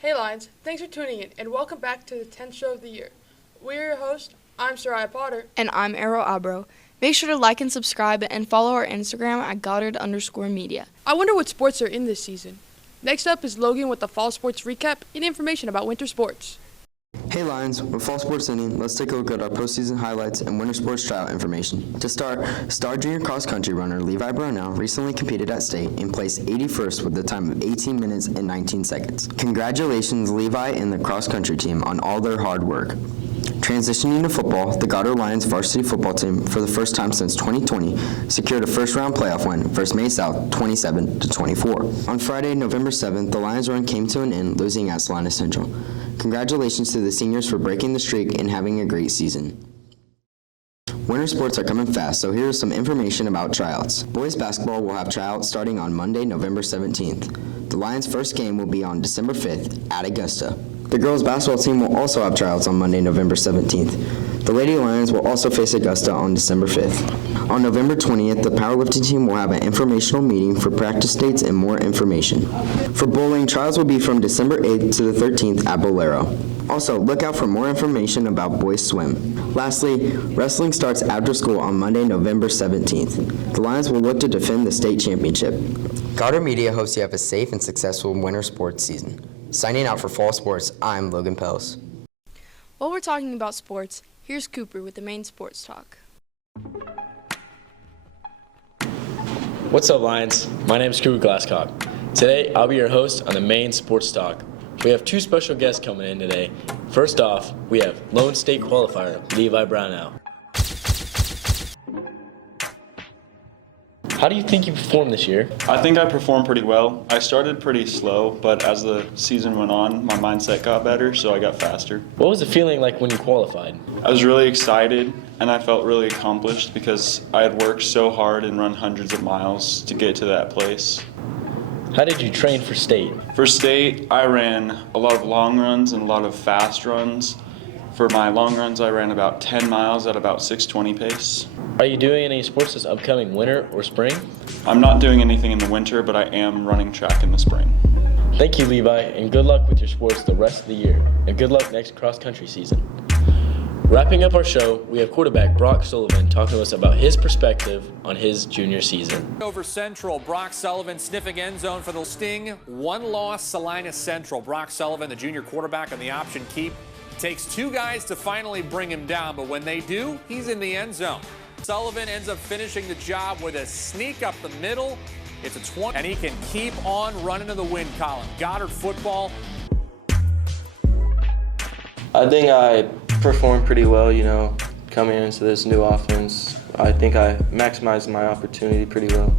Hey Lions, thanks for tuning in and welcome back to the 10th show of the year. We're your hosts. I'm Soraya Potter. And I'm Arrow Abro. Make sure to like and subscribe and follow our Instagram at Goddard_media. I wonder what sports are in this season. Next up is Logan with the fall sports recap and information about winter sports. Hey Lions, with fall sports ending, let's take a look at our postseason highlights and winter sports tryout information. To start, star junior cross-country runner Levi Brownell recently competed at state and placed 81st with a time of 18 minutes and 19 seconds. Congratulations Levi and the cross-country team on all their hard work. Transitioning to football, the Goddard Lions varsity football team, for the first time since 2020, secured a first-round playoff win versus May South 27-24. On Friday, November 7th, the Lions run came to an end, losing at Salina Central. Congratulations to the seniors for breaking the streak and having a great season. Winter sports are coming fast, so here's some information about tryouts. Boys basketball will have tryouts starting on Monday, November 17th. The Lions' first game will be on December 5th at Augusta. The girls' basketball team will also have tryouts on Monday, November 17th. The Lady Lions will also face Augusta on December 5th. On November 20th, the powerlifting team will have an informational meeting for practice dates and more information. For bowling, trials will be from December 8th to the 13th at Bolero. Also, look out for more information about boys swim. Lastly, wrestling starts after school on Monday, November 17th. The Lions will look to defend the state championship. Goddard Media hopes you have a safe and successful winter sports season. Signing out for fall sports, I'm Logan Pels. While we're talking about sports, here's Cooper with the main sports talk. What's up, Lions? My name is Cooper Glasscock. Today, I'll be your host on the main sports talk. We have two special guests coming in today. First off, we have Lone State qualifier Levi Brownell. How do you think you performed this year? I think I performed pretty well. I started pretty slow, but as the season went on, my mindset got better, so I got faster. What was the feeling like when you qualified? I was really excited, and I felt really accomplished because I had worked so hard and run hundreds of miles to get to that place. How did you train for state? For state, I ran a lot of long runs and a lot of fast runs. For my long runs, I ran about 10 miles at about 6:20 pace. Are you doing any sports this upcoming winter or spring? I'm not doing anything in the winter, but I am running track in the spring. Thank you, Levi, and good luck with your sports the rest of the year, and good luck next cross-country season. Wrapping up our show, we have quarterback Brock Sullivan talking to us about his perspective on his junior season. Over Central, Brock Sullivan sniffing end zone for the Sting. One loss, Salina Central. Brock Sullivan, the junior quarterback on the option keep. Takes two guys to finally bring him down, but when they do, he's in the end zone. Sullivan ends up finishing the job with a sneak up the middle. It's a 20, and he can keep on running to the win column. Goddard football. I think I performed pretty well, coming into this new offense. I think I maximized my opportunity pretty well.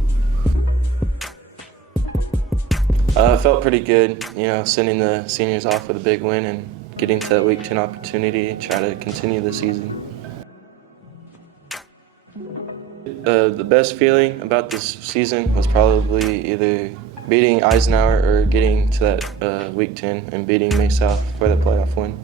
I felt pretty good, sending the seniors off with a big win and getting to that Week 10 opportunity and try to continue the season. The best feeling about this season was probably either beating Eisenhower or getting to that Week 10 and beating May South for the playoff win.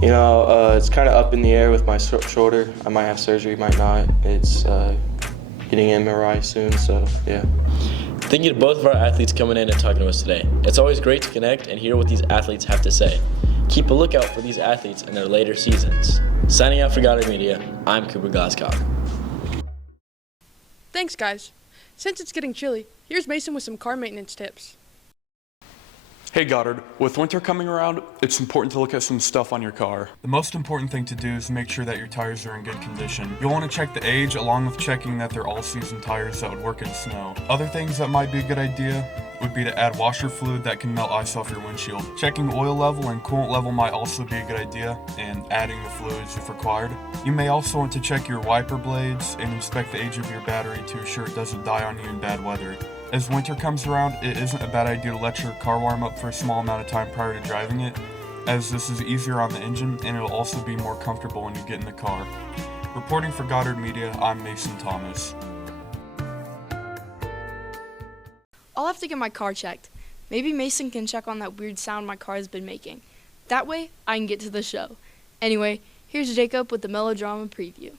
It's kind of up in the air with my shoulder. I might have surgery, might not. It's getting an MRI soon, so yeah. Thank you to both of our athletes coming in and talking to us today. It's always great to connect and hear what these athletes have to say. Keep a lookout for these athletes in their later seasons. Signing out for Goddard Media, I'm Cooper Glasscock. Thanks, guys. Since it's getting chilly, here's Mason with some car maintenance tips. Hey Goddard, with winter coming around, it's important to look at some stuff on your car. The most important thing to do is make sure that your tires are in good condition. You'll want to check the age along with checking that they're all-season tires that would work in snow. Other things that might be a good idea would be to add washer fluid that can melt ice off your windshield. Checking oil level and coolant level might also be a good idea, and adding the fluids if required. You may also want to check your wiper blades and inspect the age of your battery to ensure it doesn't die on you in bad weather. As winter comes around, it isn't a bad idea to let your car warm up for a small amount of time prior to driving it, as this is easier on the engine and it'll also be more comfortable when you get in the car. Reporting for Goddard Media, I'm Mason Thomas. I'll have to get my car checked. Maybe Mason can check on that weird sound my car has been making. That way, I can get to the show. Anyway, here's Jacob with the Melodrama preview.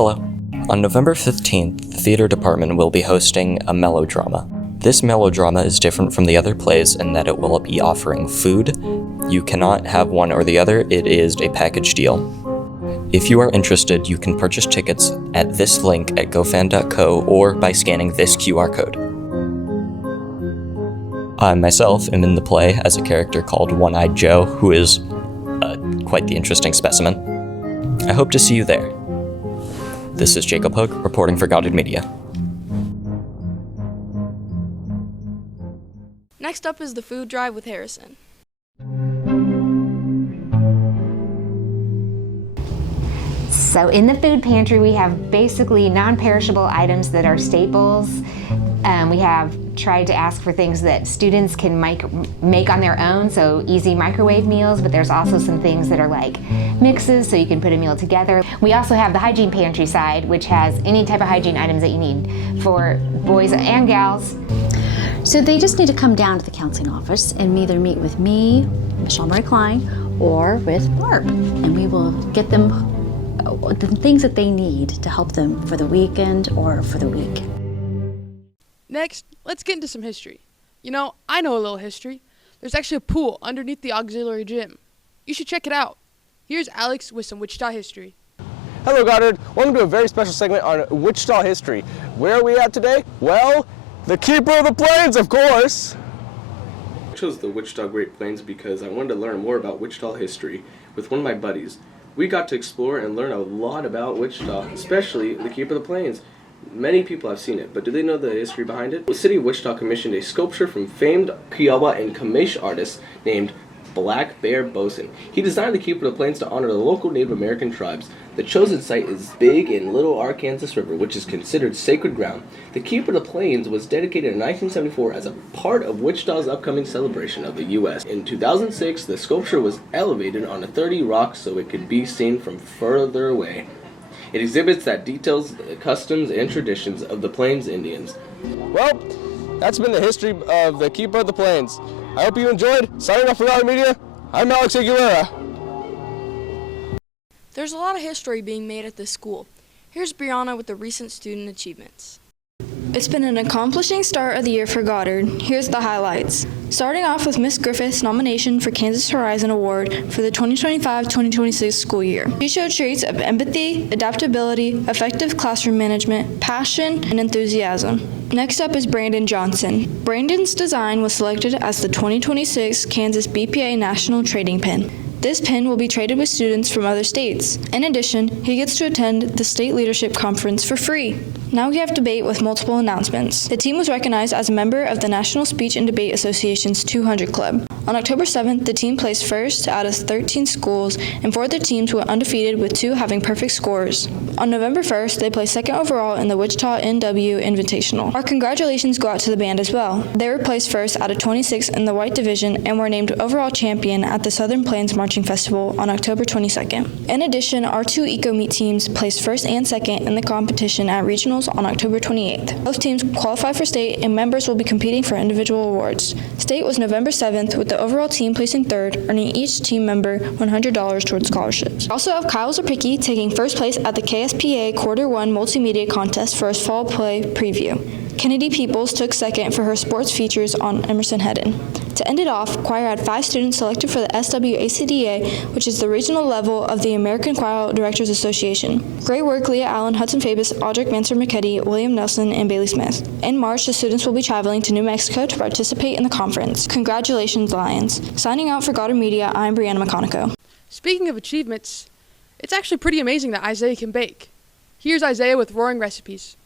Hello. On November 15th, the theater department will be hosting a melodrama. This melodrama is different from the other plays in that it will be offering food. You cannot have one or the other, it is a package deal. If you are interested, you can purchase tickets at this link at gofan.co or by scanning this QR code. I myself am in the play as a character called One-Eyed Joe, who is quite the interesting specimen. I hope to see you there. This is Jacob Hook, reporting for Goddard Media. Next up is the food drive with Harrison. So in the food pantry, we have basically non-perishable items that are staples. We have tried to ask for things that students can make on their own, so easy microwave meals, but there's also some things that are like mixes, so you can put a meal together. We also have the hygiene pantry side, which has any type of hygiene items that you need for boys and gals. So they just need to come down to the counseling office and either meet with me, Michelle Marie Klein, or with Barb, and we will get them the things that they need to help them for the weekend or for the week. Next, let's get into some history. You know, I know a little history. There's actually a pool underneath the auxiliary gym. You should check it out. Here's Alex with some Wichita history. Hello Goddard, welcome to a very special segment on Wichita history. Where are we at today? Well, the keeper of the plains, of course. I chose the Wichita Great Plains because I wanted to learn more about Wichita history with one of my buddies. We got to explore and learn a lot about Wichita, especially the Keep of the Plains. Many people have seen it, but do they know the history behind it? The city of Wichita commissioned a sculpture from famed Kiowa and Chumash artist named Black Bear Boson. He designed the Keep of the Plains to honor the local Native American tribes. The chosen site is Big and Little Arkansas River, which is considered sacred ground. The Keep of the Plains was dedicated in 1974 as a part of Wichita's upcoming celebration of the U.S. In 2006, the sculpture was elevated on a 30 rock so it could be seen from further away. It exhibits that details the customs and traditions of the Plains Indians. Well, that's been the history of the Keeper of the Plains. I hope you enjoyed. Signing off for Goddard Media, I'm Alex Aguilera. There's a lot of history being made at this school. Here's Brianna with the recent student achievements. It's been an accomplishing start of the year for Goddard. Here's the highlights. Starting off with Miss Griffith's nomination for Kansas Horizon Award for the 2025-2026 school year. She showed traits of empathy, adaptability, effective classroom management, passion, and enthusiasm. Next up is Brandon Johnson. Brandon's design was selected as the 2026 Kansas BPA National Trading Pin. This pin will be traded with students from other states. In addition, he gets to attend the State Leadership Conference for free. Now we have debate with multiple announcements. The team was recognized as a member of the National Speech and Debate Association's 200 Club. On October 7th, the team placed first out of 13 schools, and 4 of their teams were undefeated with 2 having perfect scores. On November 1st, they placed second overall in the Wichita NW Invitational. Our congratulations go out to the band as well. They were placed first out of 26 in the white division and were named overall champion at the Southern Plains Marching Festival on October 22nd. In addition, our 2 Eco Meet teams placed first and second in the competition at regionals on October 28th. Both teams qualified for state, and members will be competing for individual awards. State was November 7th, with the overall team placing third, earning each team member $100 towards scholarships. We also have Kyle Zapicki taking first place at the KSPA Quarter 1 Multimedia Contest for his fall play preview. Kennedy Peoples took second for her sports features on Emerson Hedden. To end it off, choir had 5 students selected for the SWACDA, which is the regional level of the American Choir Directors Association. Great work, Leah Allen, Hudson Fabus, Audric Manser McKetty, William Nelson, and Bailey Smith. In March, the students will be traveling to New Mexico to participate in the conference. Congratulations, Lions. Signing out for Goddard Media, I'm Brianna McConico. Speaking of achievements, it's actually pretty amazing that Isaiah can bake. Here's Isaiah with Roaring Recipes.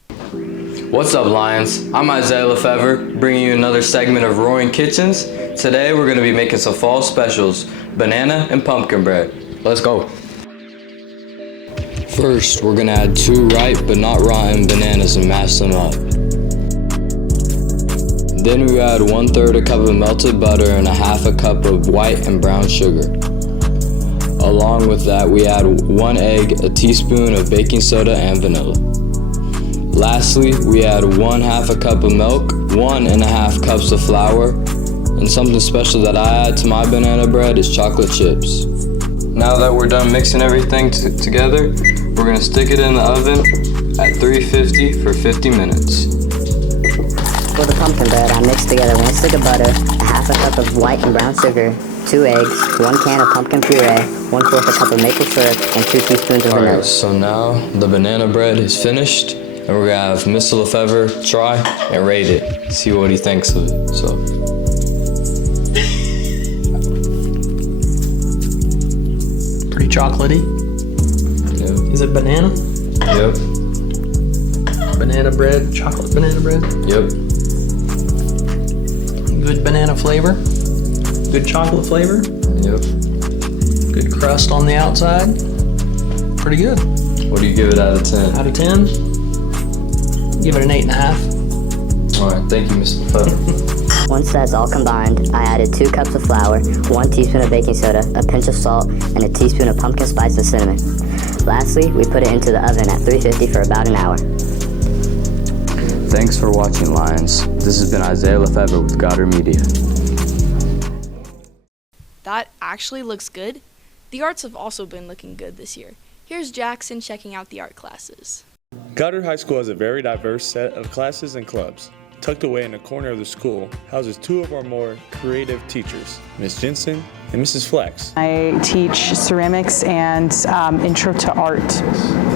What's up, Lions? I'm Isaiah Lefevre, bringing you another segment of Roaring Kitchens. Today we're going to be making some fall specials, banana and pumpkin bread. Let's go. First, we're going to add 2 ripe but not rotten bananas and mash them up. Then we add 1/3 a cup of melted butter and 1/2 cup of white and brown sugar. Along with that, we add 1 egg, a teaspoon of baking soda, and vanilla. Lastly, we add 1/2 cup of milk, 1.5 cups of flour, and something special that I add to my banana bread is chocolate chips. Now that we're done mixing everything together, We're gonna stick it in the oven at 350 for 50 minutes. For the pumpkin bread, I mixed together 1 stick of butter, a half a cup of white and brown sugar, 2 eggs, 1 can of pumpkin puree, 1/4 a cup of maple syrup, and 2 teaspoons of vanilla. Alright, so now the banana bread is finished, and we're gonna have Mr. Lefebvre try and rate it, see what he thinks of it. So. Pretty chocolatey. Yep. Is it banana? Yep. Banana bread, chocolate banana bread. Yep. Good banana flavor. Good chocolate flavor. Yep. Good crust on the outside. Pretty good. What do you give it out of 10? Out of 10, give it an 8.5. Alright, thank you, Mr. Lefebvre. Once that's all combined, I added 2 cups of flour, 1 teaspoon of baking soda, a pinch of salt, and a teaspoon of pumpkin spice and cinnamon. Lastly, we put it into the oven at 350 for about an hour. Thanks for watching, Lions. This has been Isaiah Lefebvre with Goddard Media. That actually looks good. The arts have also been looking good this year. Here's Jackson checking out the art classes. Goddard High School has a very diverse set of classes and clubs. Tucked away in a corner of the school houses 2 of our more creative teachers, Ms. Jensen and Mrs. Flex. I teach ceramics and intro to art.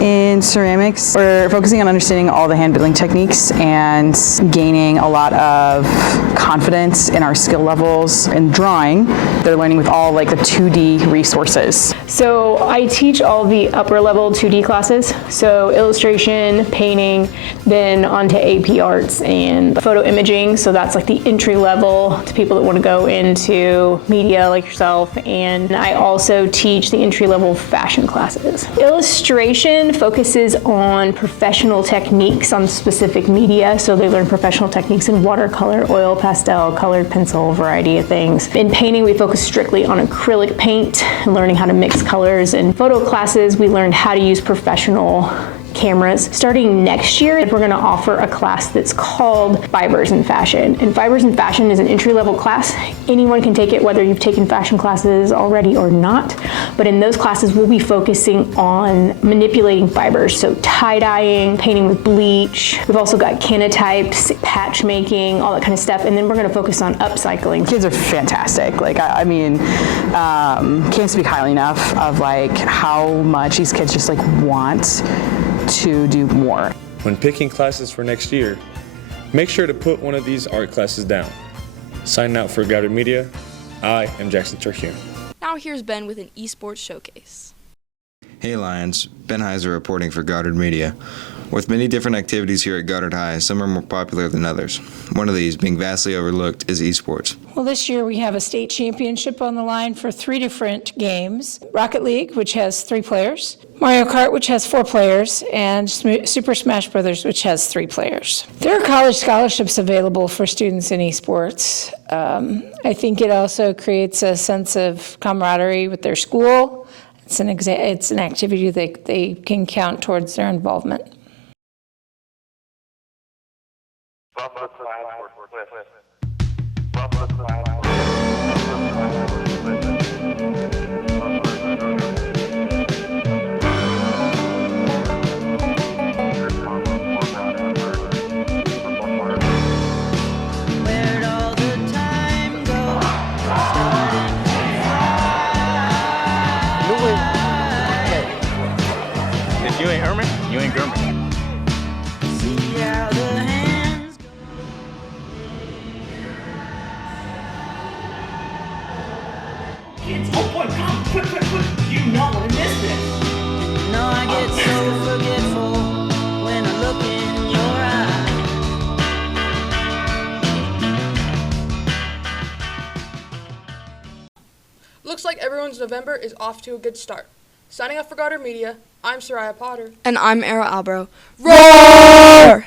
In ceramics, we're focusing on understanding all the hand building techniques and gaining a lot of confidence in our skill levels. In drawing, they're learning with all like the 2D resources. So I teach all the upper level 2D classes, so illustration, painting, then onto AP arts and photo imaging. So that's like the entry level to people that want to go into media like yourself. And I also teach the entry level fashion classes. Illustration focuses on professional techniques on specific media. So they learn professional techniques in watercolor, oil, pastel, colored pencil, a variety of things. In painting, we focus strictly on acrylic paint and learning how to mix colors. In photo classes, we learn how to use professional cameras. Starting next year, we're going to offer a class that's called Fibers in Fashion. And Fibers in Fashion is an entry-level class. Anyone can take it, whether you've taken fashion classes already or not. But in those classes, we'll be focusing on manipulating fibers, so tie-dyeing, painting with bleach. We've also got canotypes, patch making, all that kind of stuff. And then we're going to focus on upcycling. Kids are fantastic. Like, I mean, can't speak highly enough of like how much these kids just like want to do more. When picking classes for next year, make sure to put one of these art classes down. Signing out for Goddard Media, I am Jackson Terhune. Now here's Ben with an esports showcase. Hey Lions, Ben Heiser reporting for Goddard Media. With many different activities here at Goddard High, some are more popular than others. One of these, being vastly overlooked, is esports. Well, this year we have a state championship on the line for 3 different games. Rocket League, which has 3 players, Mario Kart, which has 4 players, and Super Smash Brothers, which has 3 players. There are college scholarships available for students in esports. I think it also creates a sense of camaraderie with their school. It's an activity that they can count towards their involvement. If you ain't Herman, you ain't German. Kids, oh boy, come, quick. You not want to miss this. No, I get so forgetful when I look in your eye. Looks like everyone's November is off to a good start. Signing off for Goddard Media, I'm Soraya Potter. And I'm Era Albro. Roar!